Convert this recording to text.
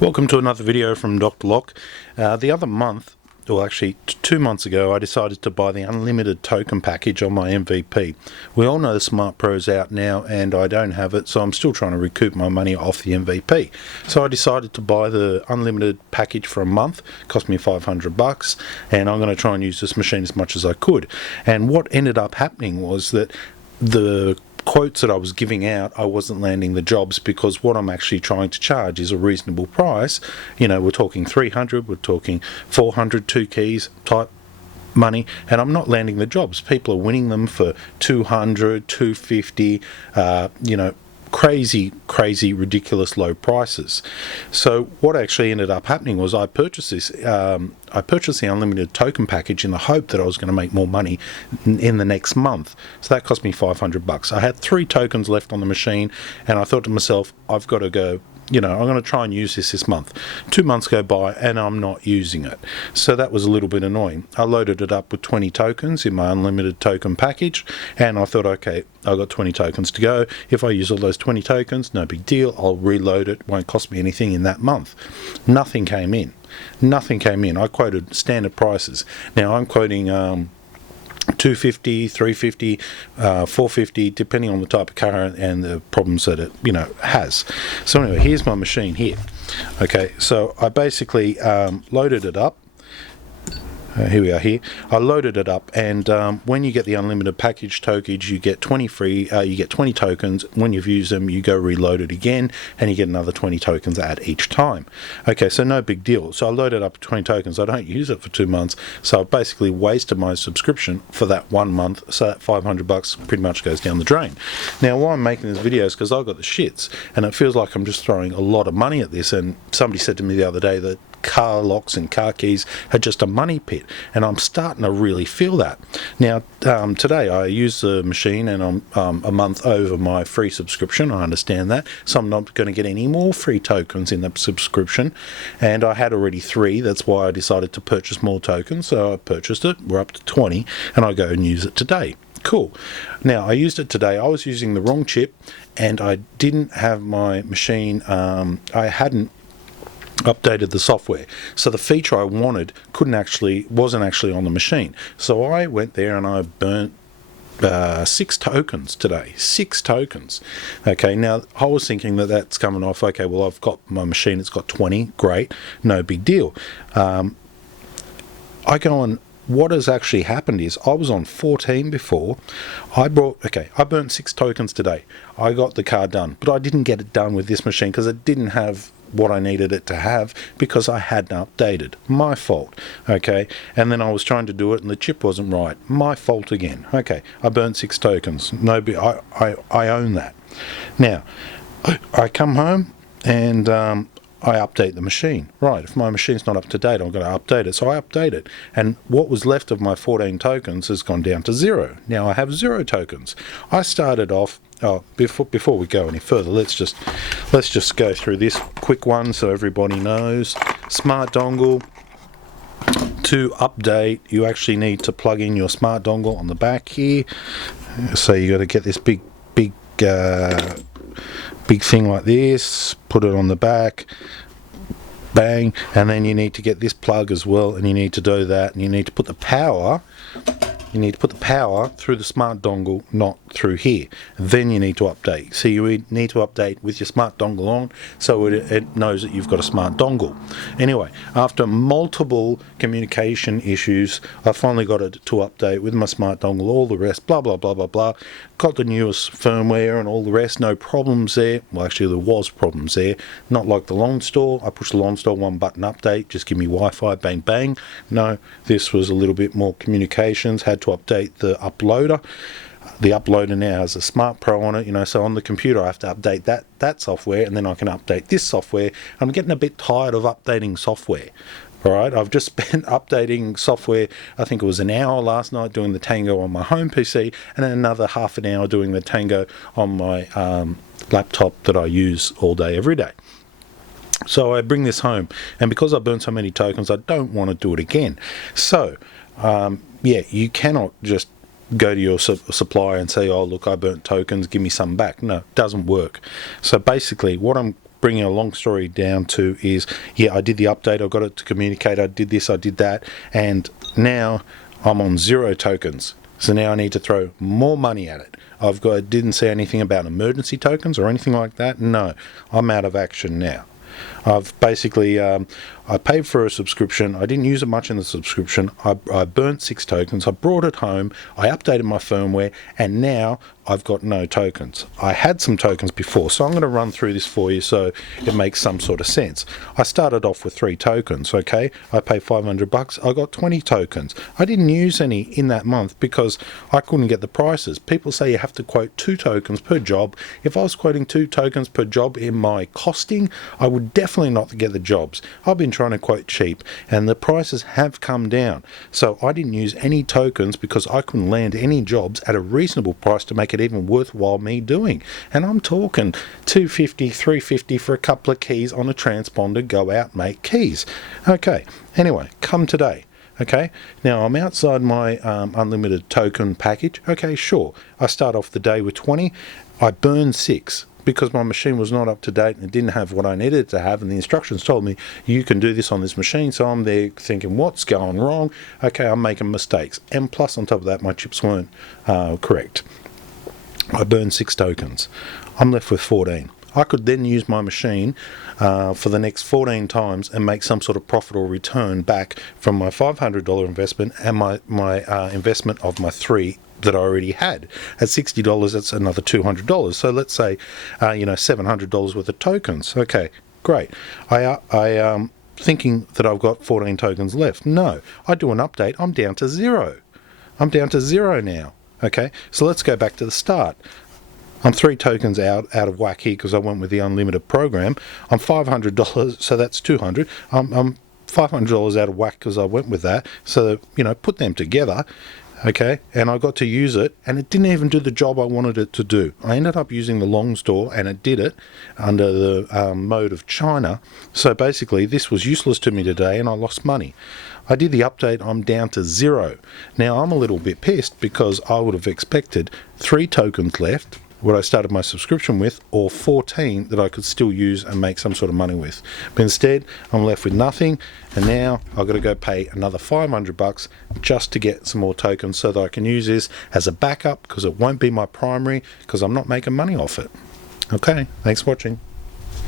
Welcome to another video from Dr. Lock. The other month, or actually 2 months ago, I decided to buy the unlimited token package on my MVP. We all know the Smart Pro's out now and I don't have it, so I'm still trying to recoup my money off the MVP. So I decided to buy the unlimited package for a month. It cost me $500 and I'm going to try and use this machine as much as I could. And what ended up happening was that the quotes that I was giving out, I wasn't landing the jobs because what I'm actually trying to charge is a reasonable price. You know, we're talking 300, we're talking 400, 2 keys type money, and I'm not landing the jobs. People are winning them for 200, 250, you know, crazy ridiculous low prices. So what actually ended up happening was I purchased the unlimited token package in the hope that I was going to make more money in the next month. So that cost me $500. I had 3 tokens left on the machine and I thought to myself, I've got to go, you know, I'm going to try and use this month. 2 months go by and I'm not using it. So that was a little bit annoying. I loaded it up with 20 tokens in my unlimited token package and I thought, okay, I've got 20 tokens to go. If I use all those 20 tokens, no big deal. I'll reload it. Won't cost me anything in that month. Nothing came in. Nothing came in. I quoted standard prices. Now I'm quoting 250, 350, 450, depending on the type of car and the problems that it, you know, has. So anyway, here's my machine here. Okay, so I basically loaded it up. Here we are here. I loaded it up, and when you get the unlimited package tokens, you get 20 free, you get 20 tokens. When you've used them, you go reload it again, and you get another 20 tokens at each time. Okay, so no big deal. So I loaded up 20 tokens. I don't use it for 2 months, so I basically wasted my subscription for that 1 month, so that $500 pretty much goes down the drain. Now, why I'm making this video is because I've got the shits, and it feels like I'm just throwing a lot of money at this, and somebody said to me the other day that car locks and car keys are just a money pit, and I'm starting to really feel that. Now today I use the machine and I'm a month over my free subscription. I understand that, so I'm not going to get any more free tokens in the subscription, and I had already 3. That's why I decided to purchase more tokens, so I purchased it. We're up to 20 and I go and use it today. Cool. Now I used it today. I was using the wrong chip and I didn't have my machine, I hadn't updated the software, so the feature I wanted wasn't actually on the machine. So I went there and I burnt 6 tokens today. 6 tokens. Okay, now I was thinking that that's coming off. Okay, well, I've got my machine, it's got 20, great, no big deal. I go on. What has actually happened is I was on 14 before. I burnt 6 tokens today. I got the car done, but I didn't get it done with this machine because it didn't have what I needed it to have because I hadn't updated. My fault. Okay, and then I was trying to do it and the chip wasn't right. My fault again. Okay, I burnt 6 tokens. No, I own that. Now I come home and I update the machine. Right, if my machine's not up to date, I'm going to update it. So I update it, and what was left of my 14 tokens has gone down to 0. Now I have 0 tokens. I started off. Oh, before we go any further, let's just go through this quick one so everybody knows. Smart dongle. To update, you actually need to plug in your smart dongle on the back here. So you got to get this big thing like this, put it on the back, bang, and then you need to get this plug as well, and you need to do that, and you need to put the power through the smart dongle, not through here. Then you need to update. So you need to update with your smart dongle on, so it knows that you've got a smart dongle. Anyway, after multiple communication issues, I finally got it to update with my smart dongle, all the rest, blah, blah, blah, blah, blah. Got the newest firmware and all the rest, no problems there. Well, actually, there was problems there. Not like the LONSTOR. I pushed the LONSTOR 1-button update, just give me Wi-Fi, bang, bang. No, this was a little bit more communications. Had to update the uploader. The uploader now has a Smart Pro on it, you know, so on the computer I have to update that software, and then I can update this software. I'm getting a bit tired of updating software. All right, I've just spent updating software, I think it was an hour last night doing the Tango on my home PC, and then another half an hour doing the Tango on my laptop that I use all day, every day. So I bring this home, and because I burned so many tokens, I don't want to do it again. So, yeah, you cannot just go to your supplier and say, oh, look, I burnt tokens, give me some back. No, it doesn't work. So basically, what I'm bringing a long story down to is, yeah, I did the update, I got it to communicate, I did this, I did that, and now I'm on 0 tokens. So now I need to throw more money at it. Didn't say anything about emergency tokens or anything like that. No, I'm out of action now. I've basically, I paid for a subscription. I didn't use it much in the subscription. I burnt 6 tokens. I brought it home. I updated my firmware, and now I've got no tokens. I had some tokens before, so I'm going to run through this for you so it makes some sort of sense. I started off with 3 tokens, okay? I paid $500. I got 20 tokens. I didn't use any in that month because I couldn't get the prices. People say you have to quote 2 tokens per job. If I was quoting 2 tokens per job in my costing, I would definitely not get the jobs. I've been trying to quote cheap, and the prices have come down. So I didn't use any tokens because I couldn't land any jobs at a reasonable price to make it even worthwhile me doing. And I'm talking $250, $350 for a couple of keys on a transponder. Go out, make keys. Okay, anyway, come today. Okay, now I'm outside my unlimited token package. Okay, sure. I start off the day with 20. I burn 6 because my machine was not up to date and it didn't have what I needed to have, and the instructions told me you can do this on this machine. So I'm there thinking, what's going wrong? Okay, I'm making mistakes, and plus on top of that, my chips weren't correct. I burned 6 tokens. I'm left with 14. I could then use my machine for the next 14 times and make some sort of profit or return back from my $500 investment and my investment of my 3 that I already had. At $60, that's another $200. So let's say, $700 worth of tokens. Okay, great. I thinking that I've got 14 tokens left. No, I do an update. I'm down to 0. I'm down to 0 now. Okay, so let's go back to the start. I'm 3 tokens out of whack here because I went with the unlimited program. I'm $500, so that's $200. I'm $500 out of whack because I went with that. So, put them together. Okay, and I got to use it, and it didn't even do the job I wanted it to do. I ended up using the long store, and it did it under the mode of China. So basically, this was useless to me today, and I lost money. I did the update, I'm down to 0. Now, I'm a little bit pissed because I would have expected 3 tokens left, what I started my subscription with, or 14 that I could still use and make some sort of money with. But instead, I'm left with nothing, and now I've got to go pay another $500 just to get some more tokens so that I can use this as a backup, because it won't be my primary because I'm not making money off it. Okay, thanks for watching.